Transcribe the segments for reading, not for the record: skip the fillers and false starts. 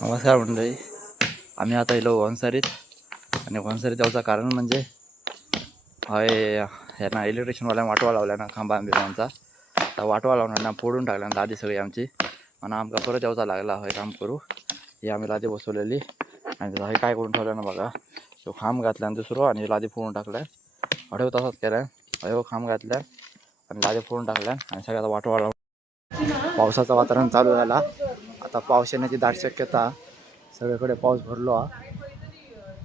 नमस्कार मंडळी. आम्ही आता येलो वनसारीत आणि वनसारीत जाऊचं कारण म्हणजे हय ह्यांना इलेक्ट्रिशियनवाल्यानं वाटवा लावल्या ना खांबा बिंबांचा. तर वाटवा लावणार ना फोडून टाकल्या लादी सगळी आमची आणि आमका परत जाऊचा लागला हय काम करू. ही आम्ही लादी बसवलेली आणि हय काय करून ठेवलं ना बघा. तो खांब घातला आणि दुसरं आणि लादी फोडून टाकल्या. अडव तसाच केलाय. हयो खांब घातल्या आणि लादी फोडून टाकल्या आणि सगळ्याचा वाटवा लावून. पावसाचं वातावरण चालू झाला. आता पाऊस येण्याची दाट शक्यता. सगळीकडे पाऊस भरलो हा.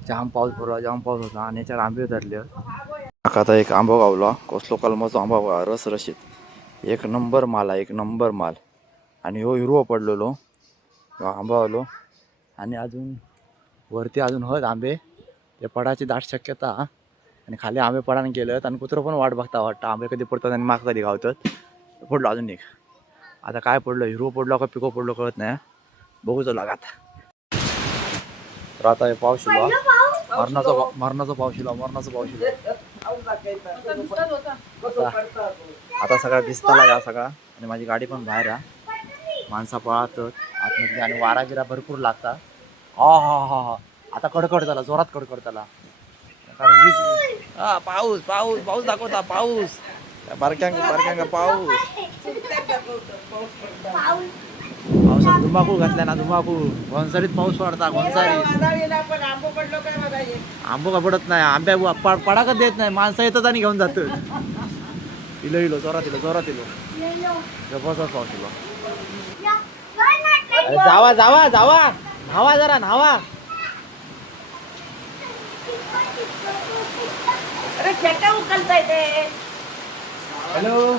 जाम पाऊस भरला, जाम पाऊस होता आणि याच्यावर आंबे धरले. आता एक आंबो गावला कसलो कलमाचो आंबा बघा, रस रशीत एक नंबर माल आहे, एक नंबर माल. आणि हो हिरवो पडलेलो आंबा आलो आणि अजून वरती अजून हत आंबे ते पडायची दाट शक्यता. आणि खाली आंबे पडाने गेलेत आणि कुत्रं पण वाट बघता वाटतं आंबे कधी पडतात आणि माग कधी गावतात. पडलो अजून एक. आता काय पडलं, हिरवो पडलो का पिको पडलो कळत नाही. बघूच लागात. तर आता हे पाऊस शिलो मरणाचा पाऊस शिलो मरणाचा पाऊस शिलो. आता सगळा भिजता लागा सगळा आणि माझी गाडी पण बाहेर आहे. माणसा पळत आतमध्ये आणि वारा गिरा भरपूर लागता. हा हा हा हा आता कडकड झाला, जोरात कडकड झाला. पाऊस पाऊस पाऊस दाखवता पाऊस. बारक्यांगा पाऊस. पावसात धुमाकूळ घातल्या ना, धुमाकूळ. घोंसारीत पाऊस पडता घोंसारीत. आंबो का पडत नाही, आंब्या पडाकच देत नाही. माणसं येतात आणि घेऊन जातात. इलो जोरात इलो जबरदस्त पाऊस इलो. जावा जावा जावा न्हावा जरा न्हावा. अरे खेटा उकलताय ते. हॅलो.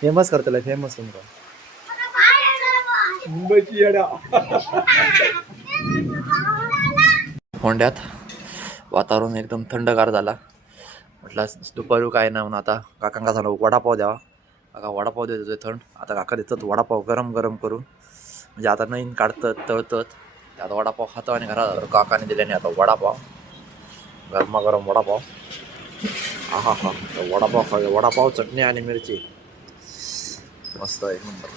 फेमस करतले फेमस तुमका मुंबईची येडा. फोंड्यात वातावरण एकदम थंडगार झाला. म्हटलं दुपारी काय नाही म्हणून आता काकांका झालं वडापाव द्यावा. काका वडापाव देत होते थंड. आता काका देतात वडापाव गरम गरम करून. म्हणजे आता नवीन काढतात तळतात. आता वडापाव खातो आणि घरात काकाने दिल्याने आता वडापाव गरमागरम वडापाव. हा हा हा वडापाव खाऊया. वडापाव चटणी आणि मिरची मस्त एक नंबर.